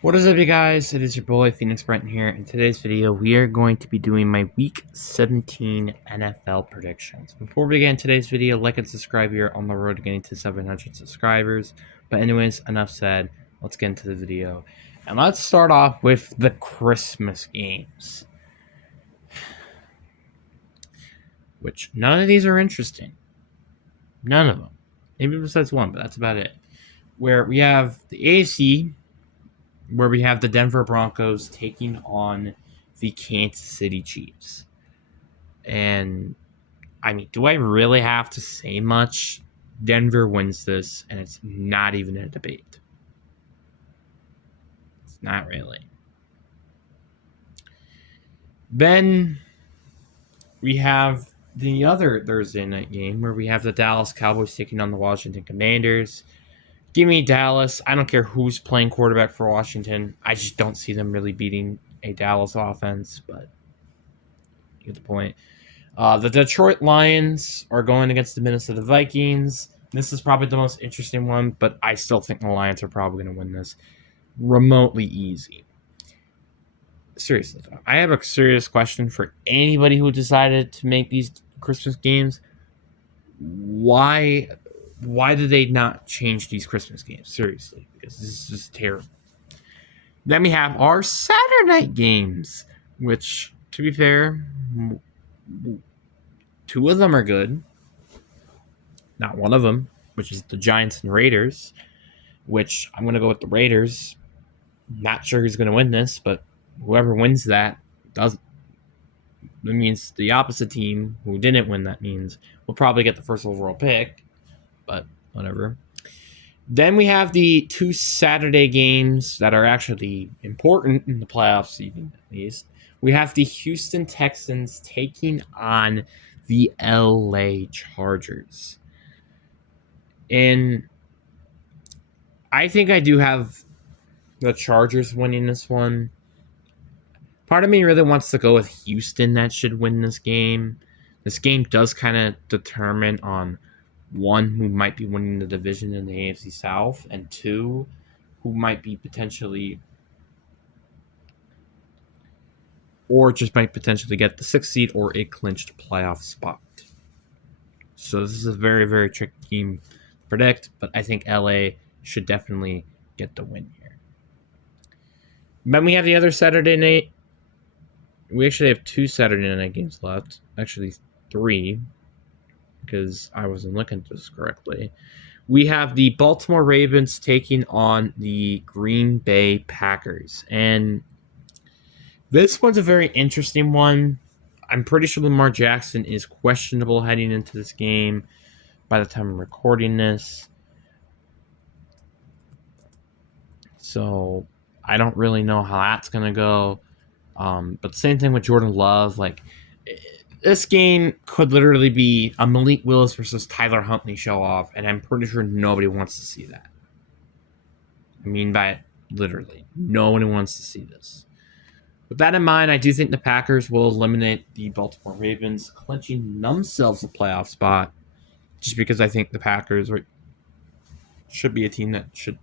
What is up, you guys? It is your boy Phoenix Brenton here. In today's video, we are going to be doing my Week 17 NFL predictions. Before we begin today's video, like and subscribe. Here on the road to getting to 700 subscribers. But anyways, enough said. Let's get into the video. And let's start off with the Christmas games. Which, none of these are interesting. None of them. Maybe besides one, but that's about it. Where we have the AFC, where we have the Denver Broncos taking on the Kansas City Chiefs. And I mean, do I really have to say much? Denver wins this, and it's not even a debate. It's not really. Then we have the other Thursday night game where we have the Dallas Cowboys taking on the Washington Commanders. Give me Dallas. I don't care who's playing quarterback for Washington. I just don't see them really beating a Dallas offense, but you get the point. The Detroit Lions are going against the Minnesota Vikings. This is probably the most interesting one, but I still think the Lions are probably going to win this remotely easy. Seriously, though, I have a serious question for anybody who decided to make these Christmas games. Why did they not change these Christmas games? Seriously, because this is just terrible. Then we have our Saturday night games, which, to be fair, two of them are good. Not one of them, which is the Giants and Raiders, which I'm going to go with the Raiders. Not sure who's going to win this, but whoever wins that does. That means the opposite team who didn't win that means will probably get the first overall pick, but whatever. Then we have the two Saturday games that are actually important in the playoffs, even at least. We have the Houston Texans taking on the LA Chargers. And I think I do have the Chargers winning this one. Part of me really wants to go with Houston that should win this game. This game does kind of determine on one, who might be winning the division in the AFC South, and two, who might be potentially or just might potentially get the 6th seed or a clinched playoff spot. So this is a very, very tricky game to predict, but I think LA should definitely get the win here. Then we have the other Saturday night. We actually have two Saturday night games left. Actually, three, because I wasn't looking at this correctly. We have the Baltimore Ravens taking on the Green Bay Packers. And this one's a very interesting one. I'm pretty sure Lamar Jackson is questionable heading into this game by the time I'm recording this. So I don't really know how that's going to go. But same thing with Jordan Love. Like, this game could literally be a Malik Willis versus Tyler Huntley show off, and I'm pretty sure nobody wants to see that. I mean by it, literally. No one wants to see this. With that in mind, I do think the Packers will eliminate the Baltimore Ravens, clinching themselves a playoff spot, just because I think the Packers should be a team that should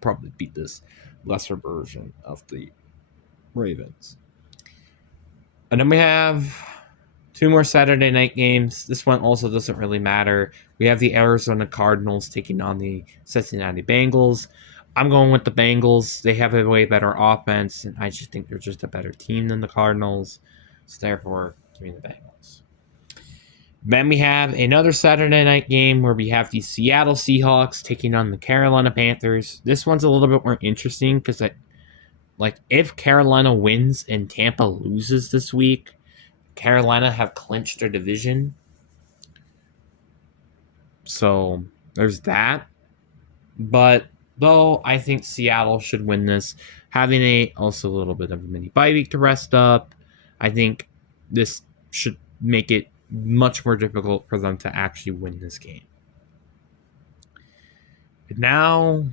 probably beat this lesser version of the Ravens. And then we have two more Saturday night games. This one also doesn't really matter. We have the Arizona Cardinals taking on the Cincinnati Bengals. I'm going with the Bengals. They have a way better offense, and I just think they're just a better team than the Cardinals. So therefore, give me the Bengals. Then we have another Saturday night game where we have the Seattle Seahawks taking on the Carolina Panthers. This one's a little bit more interesting because if Carolina wins and Tampa loses this week, Carolina have clinched their division. So there's that. But though I think Seattle should win this, having also a little bit of a mini bye week to rest up, I think this should make it much more difficult for them to actually win this game. But now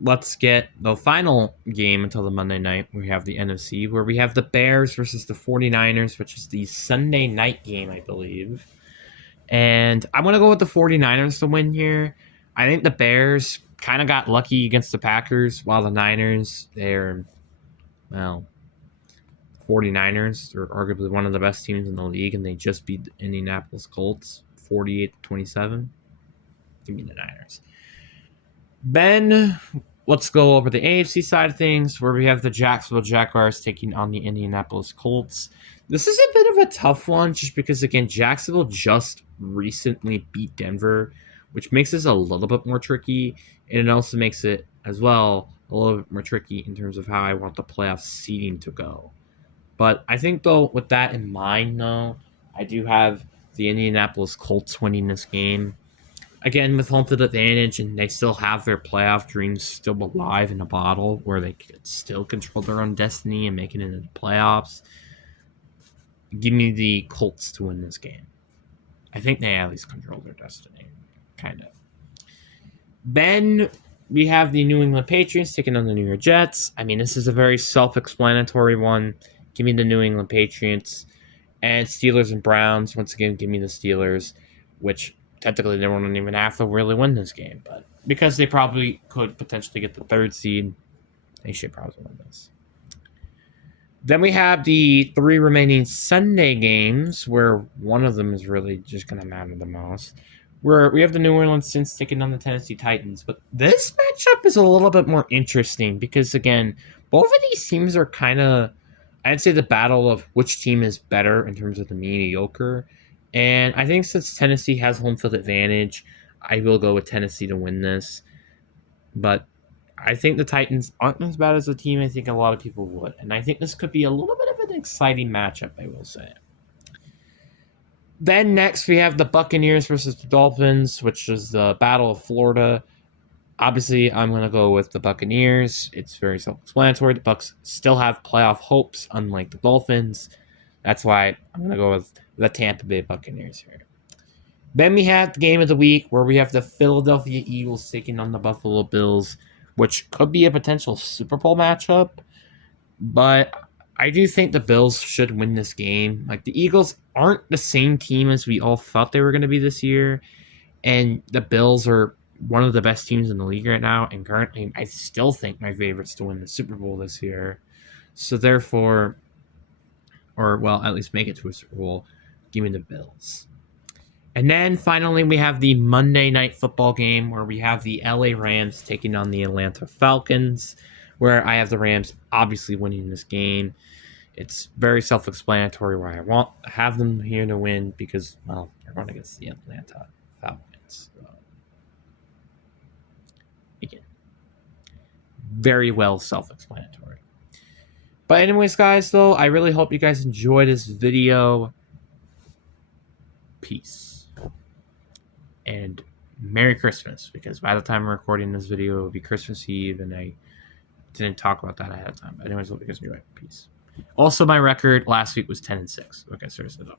let's get the final game until the Monday night. We have the NFC, where we have the Bears versus the 49ers, which is the Sunday night game, I believe. And I'm going to go with the 49ers to win here. I think the Bears kind of got lucky against the Packers, while the Niners, they're well, 49ers are arguably one of the best teams in the league, and they just beat the Indianapolis Colts 48-27. Give me the Niners. Ben, let's go over the AFC side of things, where we have the Jacksonville Jaguars taking on the Indianapolis Colts. This is a bit of a tough one, just because, again, Jacksonville just recently beat Denver, which makes this a little bit more tricky, and it also makes it, as well, a little bit more tricky in terms of how I want the playoff seeding to go. But I think, though, with that in mind, though, I do have the Indianapolis Colts winning this game. Again, with home field advantage, and they still have their playoff dreams still alive in a bottle, where they could still control their own destiny and make it into the playoffs. Give me the Colts to win this game. I think they at least control their destiny, kind of. Then we have the New England Patriots taking on the New York Jets. I mean, this is a very self-explanatory one. Give me the New England Patriots. And Steelers and Browns, once again, give me the Steelers, which technically they won't even have to really win this game. But because they probably could potentially get the third seed, they should probably win this. Then we have the 3 remaining Sunday games, where one of them is really just going to matter the most. Where we have the New Orleans Saints taking on the Tennessee Titans. But this matchup is a little bit more interesting because, again, both of these teams are kind of, I'd say, the battle of which team is better in terms of the mediocre. And I think since Tennessee has home field advantage, I will go with Tennessee to win this. But I think the Titans aren't as bad as a team I think a lot of people would. And I think this could be a little bit of an exciting matchup, I will say. Then next we have the Buccaneers versus the Dolphins, which is the Battle of Florida. Obviously, I'm going to go with the Buccaneers. It's very self-explanatory. The Bucs still have playoff hopes, unlike the Dolphins. That's why I'm going to go with the Tampa Bay Buccaneers here. Then we have the game of the week, where we have the Philadelphia Eagles taking on the Buffalo Bills, which could be a potential Super Bowl matchup. But I do think the Bills should win this game. Like, the Eagles aren't the same team as we all thought they were going to be this year. And the Bills are one of the best teams in the league right now. And currently, I still think my favorites to win the Super Bowl this year. So therefore, or well, at least make it to a Super Bowl, give me the Bills. And then finally, we have the Monday Night Football game, where we have the LA Rams taking on the Atlanta Falcons, where I have the Rams obviously winning this game. It's very self-explanatory where I have them here to win because, well, they're going against the Atlanta Falcons. So, again, very well self-explanatory. But anyways, guys, though, I really hope you guys enjoyed this video. Peace. And Merry Christmas, because by the time I'm recording this video, it will be Christmas Eve, and I didn't talk about that ahead of time. But anyways, hope you guys enjoy. Peace. Also, my record last week was 10-6. Okay, seriously though.